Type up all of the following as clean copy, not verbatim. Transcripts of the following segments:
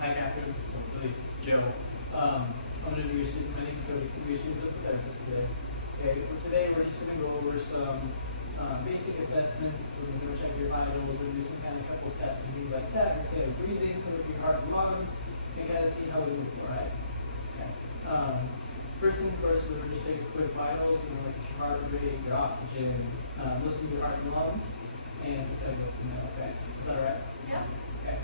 Hi, Catherine. Hopefully, Joe. I'm going to do your super, my name's Cody. I'm going to be your super physical therapist today. Okay, for today, we're just going to go over some basic assessments. So we're going to check your vitals. We're going to do some kind of couple tests and things like that. We're going to say breathing, look at your heart and lungs, and kind of see how we move, all right? Okay. First thing first, we're going to just take a quick vitals. We're going to look at your heart rate, your oxygen, listen to your heart and lungs, and go from there, okay? Is that all right? Yes. Okay.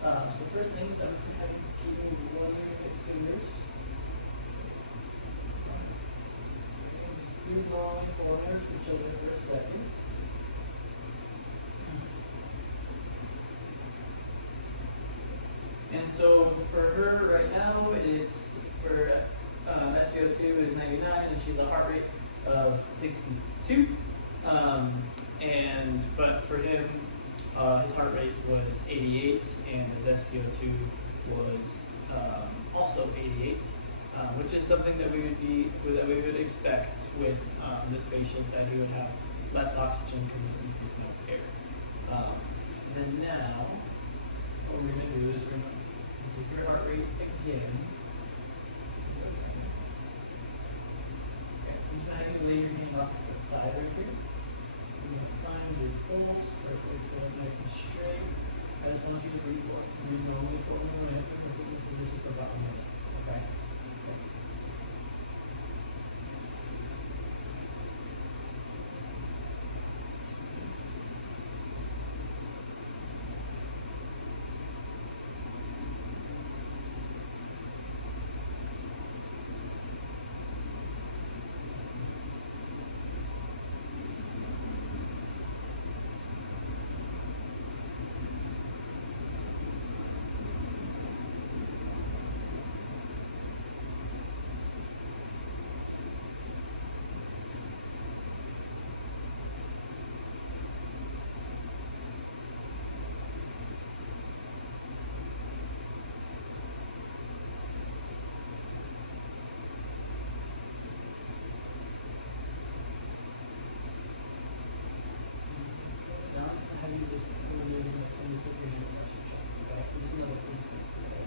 So first thing is I'm just going to have you keep moving one of your index fingers. And just breathe long corners to each other for a second. And so for her right now, it's her SpO2 is 99 and she's a heart rate of 62. But for him, his heart rate was 88 and his SpO2 was also 88, which is something that we would expect with this patient, that he would have less oxygen because of increased amount of air. And then now, what we're going to do is we're going to take your heart rate again. Okay, I'm just going to lay your hand off to the side right here. You're going to find your pulse, perfect, so nice and straight. I just want you to breathe for it. Breathe normally for a minute, because this is for about a minute. Okay? Okay. Now I'm just going to have you just come in and make some put your hand across your chest. Okay? Listen to what please. Okay?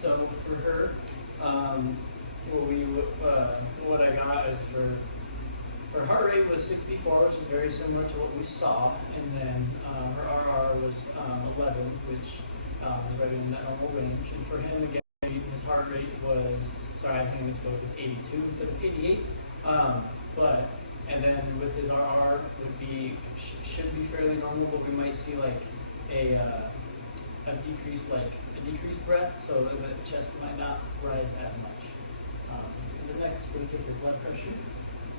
So for her, what I got is for her heart rate was 64, which is very similar to what we saw, and then her RR was 11, which is right in that normal range. And for him again, his heart rate was, sorry, I think I misspoke, was 82 instead of 88. And then with his RR would be should be fairly normal, but we might see like a decreased breath, so the chest might not rise as much. And the next, we're going to take your blood pressure.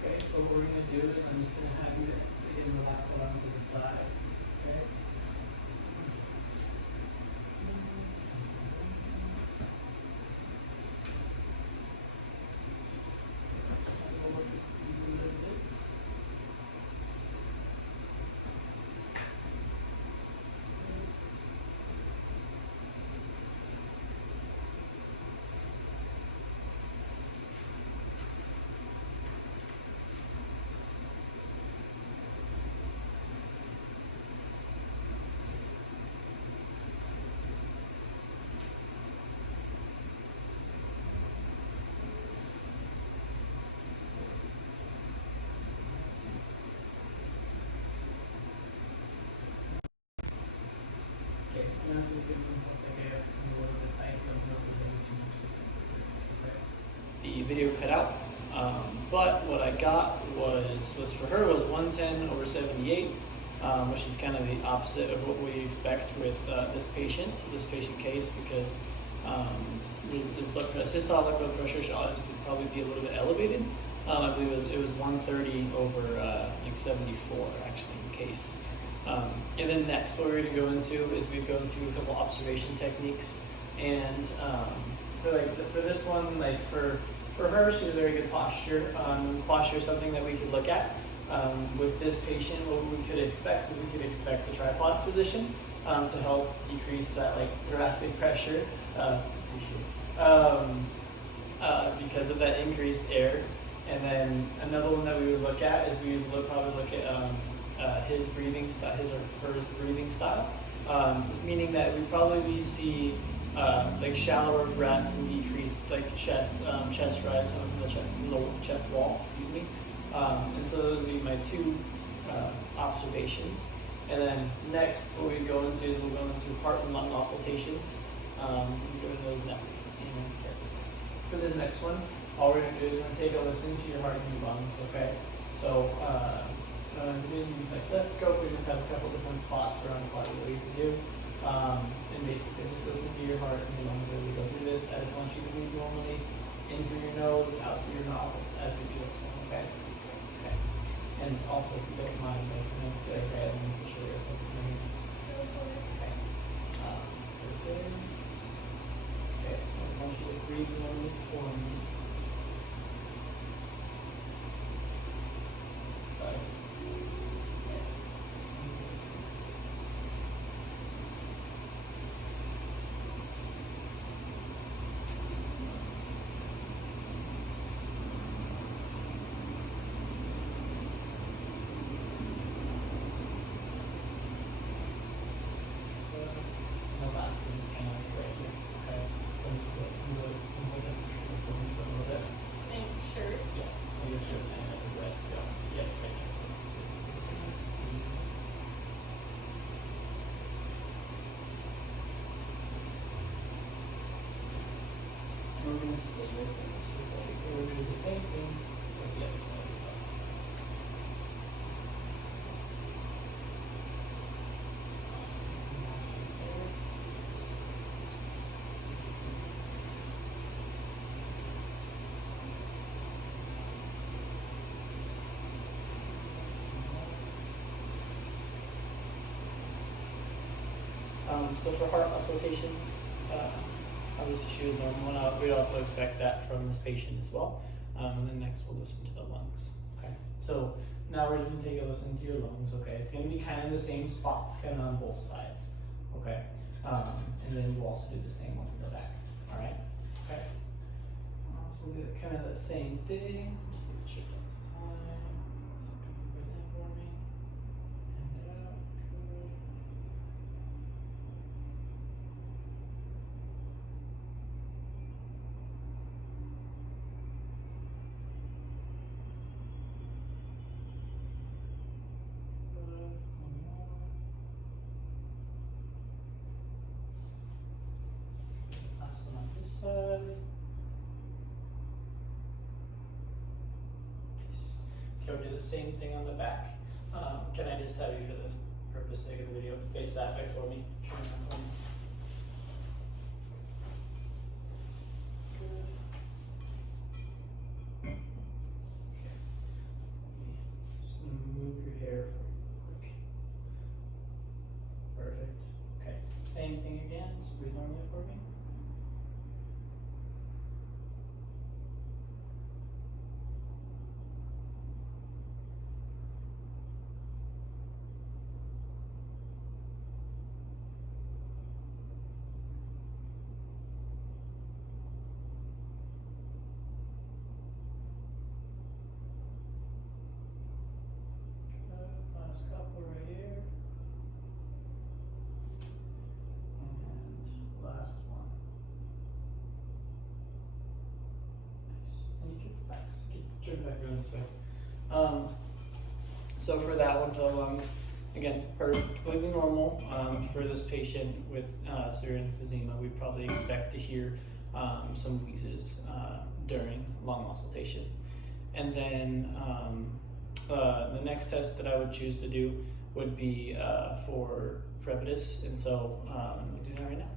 Okay, so what we're going to do is I'm just going to have you again relax the arm to the side. Okay. Lower the speed a little bit. Okay, now so we can take a little bit tight, don't know if there's any too much. The video cut out, but what I got was for her was 110 over 78, which is kind of the opposite of what we expect with this patient case, because his blood pressure, systolic blood pressure should obviously probably be a little bit elevated. I believe it was 130 over like 74 actually in the case. And then next, what we're going to go into is we go into a couple observation techniques. And for this one, like for her, she has very good posture. Posture is something that we could look at. With this patient, what we could expect is we could expect the tripod position to help decrease that like thoracic pressure because of that increased air. And then another one that we would look at is we would probably look at his breathing style, his or her breathing style, meaning that we probably see like shallower breaths and decreased like chest rise from the chest wall, excuse me. And so those would be my two observations. And then next, what we go into is we'll go into heart and lung auscultations. Doing those now. For this next one, all we're going to do is we're going to take a listen to your heart and your lungs, okay? So, I'm going to use my stethoscope. We just have a couple different spots around the body that we can do. And basically just listen to your heart and your lungs as we go through this. I just want you to breathe normally in through your nose, out through your mouth as we do this one, okay? Okay. And also, if you don't mind, like, stay right and make sure you're focusing. Okay. Okay. Okay. I want you to breathe normally for me. Sorry. We're going to stay with it. We're going to do the same thing with the other side of the body. So for heart auscultation, obviously she was normal. We'd also expect that from this patient as well. And then next we'll listen to the lungs. Okay. So now we're just going to take a listen to your lungs. Okay. It's going to be kind of the same spots, kind of on both sides. Okay. And then you also do the same ones in the back. All right. Okay. So we'll do kind of the same thing. Just leave it shut this time. So breathe in for me. And out. Good. Side. Okay, we'll do the same thing on the back. Can I just have you, for the purpose of the video, face that way for me? Turn around for me. Good. Okay. Just gonna move your hair for you quick. Perfect. Okay. Same thing again. Just breathe normally for me. Last couple right here. And last one. Nice. And you get back, turn back around this way. So for that one, for the lungs, again, completely normal. For this patient with severe emphysema, we probably expect to hear some wheezes during lung auscultation. And then the next test that I would choose to do would be for Epitus, and so we'll do that right now.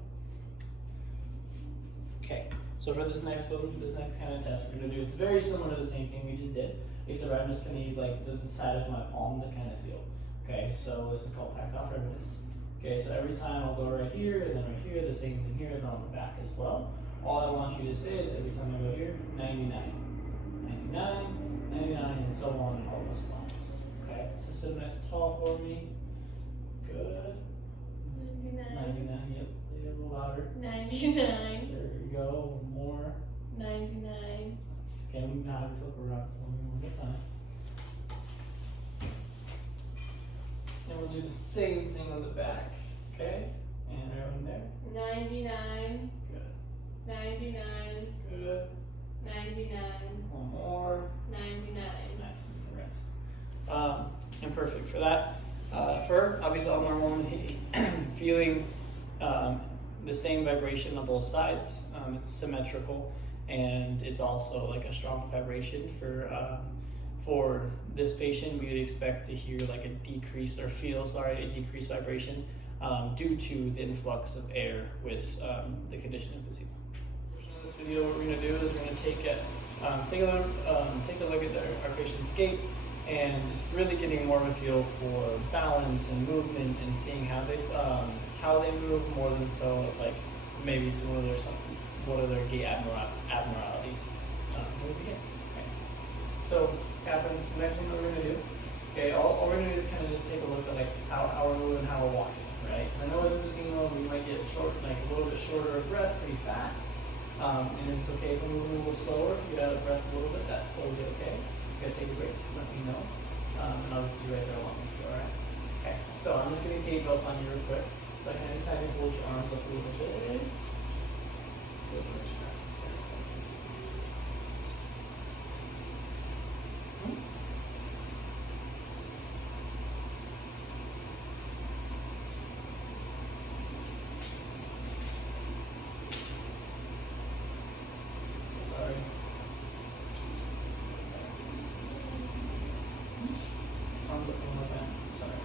Okay, so for this next one, this next kind of test we're going to do, it's very similar to the same thing we just did, except I'm just going to use like the side of my palm to kind of feel. Okay, so this is called tactile firmness. Okay, so every time I'll go right here, and then right here, the same thing here, and on the back as well. All I want you to say is every time I go here, 99, 99, 99, and so on in all the spots. Okay, so sit nice and tall for me. Good. 99. 99, yep. A little louder. 99. There we go. One more. 99. Okay, we now have you flip around for me one more time. And we'll do the same thing on the back. Okay? And around there. 99. Good. 99. Good. 99. One more. 99. Nice. And the rest. And perfect for that. For her, obviously on our woman, feeling the same vibration on both sides. It's symmetrical, and it's also like a strong vibration for this patient. We would expect to hear like a decreased or feel, sorry, a decreased vibration due to the influx of air with the condition of emphysema. In this video, what we're going to do is we're going to take a look at our patient's gait and just really getting more of a feel for balance and movement and seeing how they move more than so like maybe some of their what are their gait abnormalities. We'll begin. Okay. So, Catherine, the next thing that we're going to do, okay, all we're going to do is kind of just take a look at like how we're moving, how we're walking, right? I know with emphysema we might get like a little bit shorter of breath pretty fast, and it's okay if we move a little slower. If you get out of breath a little bit, that's totally okay. You gotta take a break, just let me know, and I'll just be right there along with you. All right? Okay. So I'm just gonna get gait belts on you real quick. So I can anytime you hold your arms up a little bit. Sorry. Arms up one more time. Sorry.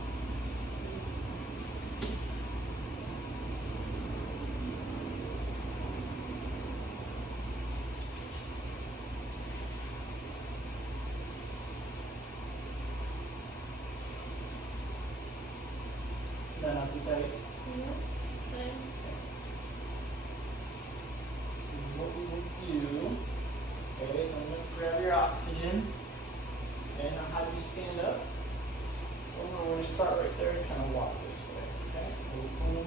Is that not too tight? Yeah, it's fine. What we will do, okay, so I'm going to grab your oxygen, and now how do you stand up? Well, we're going to start right there and kind of walk this way, okay? Boom.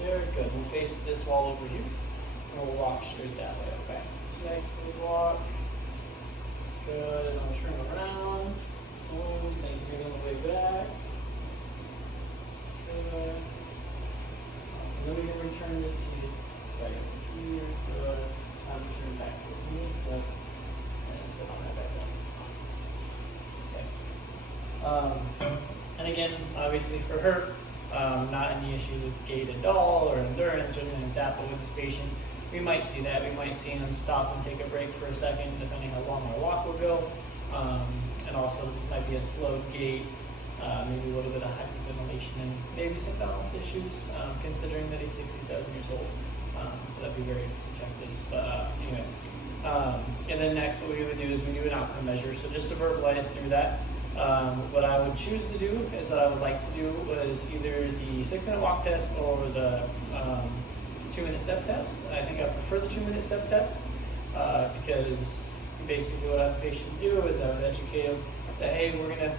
There, good. We'll face this wall over here, and we'll walk straight that way, okay? So nice smooth walk. Good, and I'll turn around. Boom, same thing on the way back. Good. Awesome. Then we can return this to right over here. Good. Time to turn back to me. Good. And sit on that back down. Awesome. Okay. And again, obviously for her, not any issues with gait at all or endurance or anything like that, but with this patient, we might see that. We might see them stop and take a break for a second, depending how long our walk will go. And also, this might be a slow gait, maybe a little bit of hyperventilation, and maybe some balance issues, considering that he's 67 years old. That'd be very subjective. But anyway. And then next, what we would do is we do an outcome measure. So just to verbalize through that, what I would choose to do is what I would like to do was either the 6-minute walk test or the 2-minute step test. I think I prefer the 2-minute step test because basically what I have the patient do is I would educate them that hey, we're gonna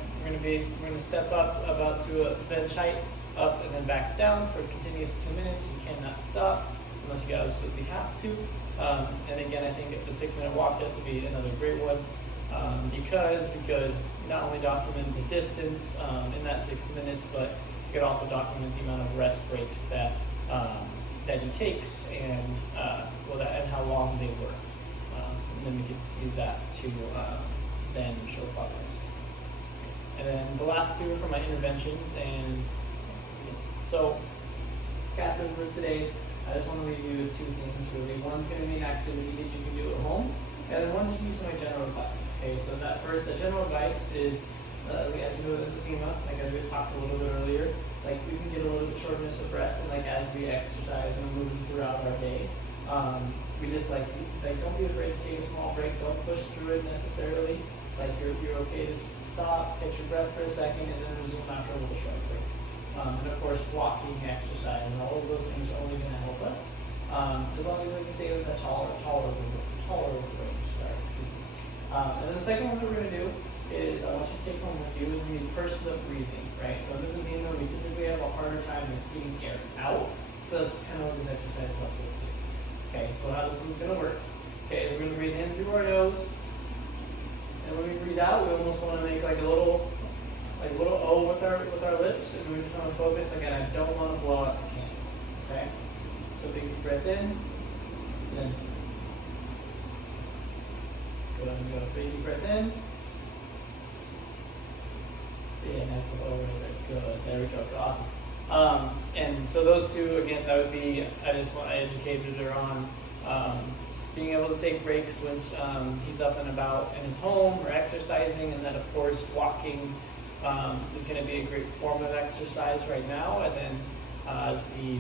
step up about to a bench height, up and then back down for a continuous 2 minutes. You cannot stop unless you absolutely have to. And again, I think the 6-minute walk test would be another great one because we could not only document the distance in that 6 minutes, but you could also document the amount of rest breaks that he takes and and how long they were. And then we could use that to then show progress. And then the last two are for my interventions. And so, Catherine, for today, I just want to leave you with two things really. One's going to be an activity that you can do at home, and then one's going to be some general advice. Okay, so the general advice is, as we know with emphysema, like as we talked a little bit earlier, like we can get a little bit shortness of breath, and like as we exercise and move throughout our day, we just like don't be afraid to take a small break. Don't push through it necessarily. Like you're okay to stop, catch your breath for a second, and then resume after a little short break. And of course, walking, exercise, and all of those things are only going to help us. As long as we can stay within a tolerable range. Sorry, excuse me. And then the second one that we're going to do is I want you to take home with you is the pursed-up breathing, right? So in emphysema, we typically have a harder time with getting air out. So that's kind of what this exercise helps us do. Okay, so how this one's going to work. Okay, so we're going to breathe in through our nose. And when we breathe out, we almost want to make like a little O with our lips, and we're just going to focus again. I don't want to blow out the candle. Okay, so big deep breath in, and then go ahead and go. Big deep breath in. Yeah, nice little O right there. Good. There we go. Awesome. And so those two again, that would be. I just want to educate her on. Being able to take breaks when he's up and about in his home or exercising, and then of course walking is going to be a great form of exercise right now. And then the